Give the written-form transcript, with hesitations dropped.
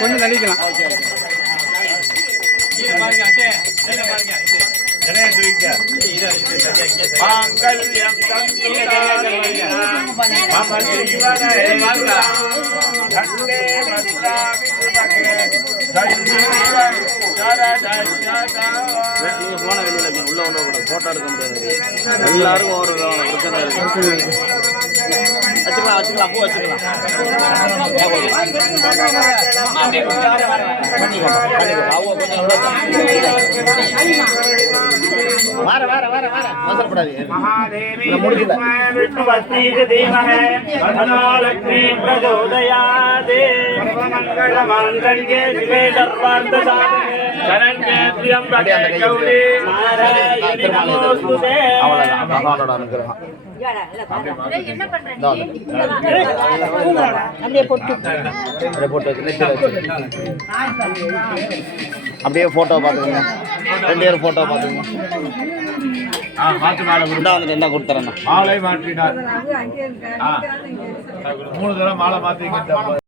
கொஞ்சம் தள்ளிக்கலாம். போட்டோ எடுக்க முடியாது. எல்லாருக்கும் ஒரு பிரச்சனை இருக்கு. வச்சுக்கலாம் வச்சுக்கலாம் அப்போ வச்சுக்கலாம். வார வார வார வார அவசரப்படாது. அவ்வளவுதான் அனுகிரகம். அப்படியே போட்டோ பாத்துக்கோங்க. 2 பேரும் போட்டோ பாத்துக்கோங்க. என்ன கொடுத்துறேன் மாலை மாற்றினார். 3 தடவை மாலை மாத்தி